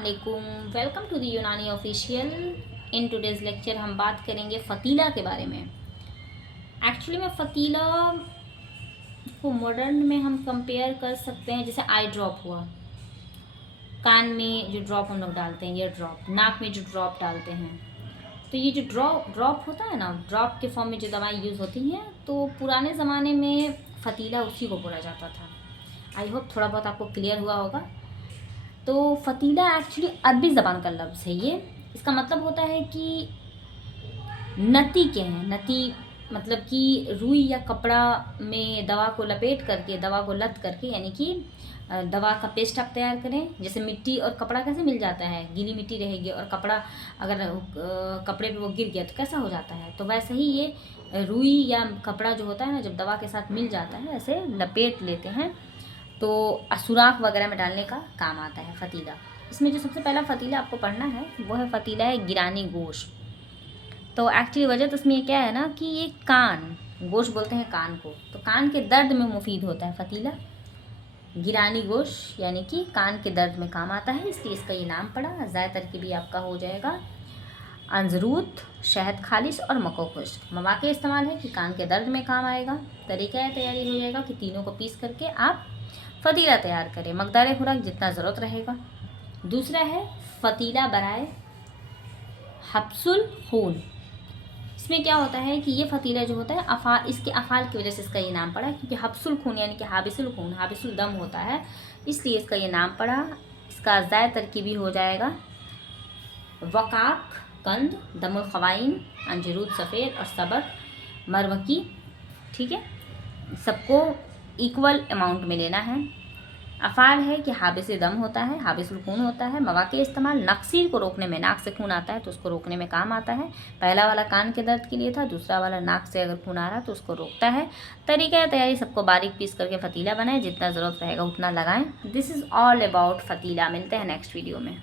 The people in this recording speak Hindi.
अस्सलामुअलैकुम, वेलकम टू द यूनानी ऑफिशियल। इन टुडेज़ लेक्चर हम बात करेंगे फ़तीला के बारे में। एक्चुअली में फ़तीला को मॉडर्न में हम कंपेयर कर सकते हैं, जैसे आई ड्रॉप हुआ, कान में जो ड्रॉप हम लोग डालते हैं, ईयर ड्रॉप, नाक में जो ड्रॉप डालते हैं, तो ये जो ड्रॉप होता है ना, ड्रॉप के फॉर्म में जो दवाई यूज़ होती हैं, तो पुराने ज़माने में फ़तीला उसी को बोला जाता था। आई होप थोड़ा बहुत आपको क्लियर हुआ होगा। तो फ़तीला एक्चुअली अरबी ज़बान का लफ्ज़ है। ये इसका मतलब होता है कि नती के हैं। नती मतलब कि रुई या कपड़ा में दवा को लपेट करके, दवा को लत करके, यानी कि दवा का पेस्ट आप तैयार करें। जैसे मिट्टी और कपड़ा कैसे मिल जाता है, गीली मिट्टी रहेगी और कपड़ा अगर कपड़े पे वो गिर गया तो कैसा हो जाता है, तो वैसे ही ये रुई या कपड़ा जो होता है ना, जब दवा के साथ मिल जाता है ऐसे लपेट लेते हैं, तो सुराख वगैरह में डालने का काम आता है फ़तीला। इसमें जो सबसे पहला फ़तीला आपको पढ़ना है वो है फ़तीला है गिरानी गोश। तो एक्चुअली वजह तो इसमें क्या है ना कि ये कान, गोश बोलते हैं कान को, तो कान के दर्द में मुफीद होता है फ़तीला। गिरानी गोश यानी कि कान के दर्द में काम आता है, इसलिए इसका ये नाम पड़ा। ज़ायदा तरकीबी आपका हो जाएगा अंजरूत, शहद खालिश और मको खुश्क। मवाक़े इस्तेमाल है कि कान के दर्द में काम आएगा। तरीका तैयारी हो जाएगा कि तीनों को पीस करके आप फ़तीला तैयार करें, मकदार खुराक जितना ज़रूरत रहेगा। दूसरा है फ़तीला बराए हब्सुल खून। इसमें क्या होता है कि ये फ़तीला जो होता है इसके अफ़ाल की वजह से इसका ये नाम पड़ा, क्योंकि हब्सुल खून यानी कि हाबिसुल खून, हाबिसुल दम होता है, इसलिए इसका ये नाम पड़ा। इसका ज़ायद तरकीबी हो जाएगा वकाक, कंद, दमुल ख़वाइन, अंजरूद सफ़ेद और सबक मरवकी। ठीक है, सबको इक्वल अमाउंट में लेना है। अफ़ाल है कि हाबिस दम होता है, हाबिसुल खून होता है। मवाक़े इस्तेमाल नक्सीर को रोकने में, नाक से खून आता है तो उसको रोकने में काम आता है। पहला वाला कान के दर्द के लिए था, दूसरा वाला नाक से अगर खून आ रहा तो उसको रोकता है। तरीका तैयारी सबको बारीक पीस करके फ़तीला बनाएं, जितना ज़रूरत रहेगा उतना लगाएं। दिस इज़ ऑल अबाउट फ़तीला। मिलते हैं नेक्स्ट वीडियो में।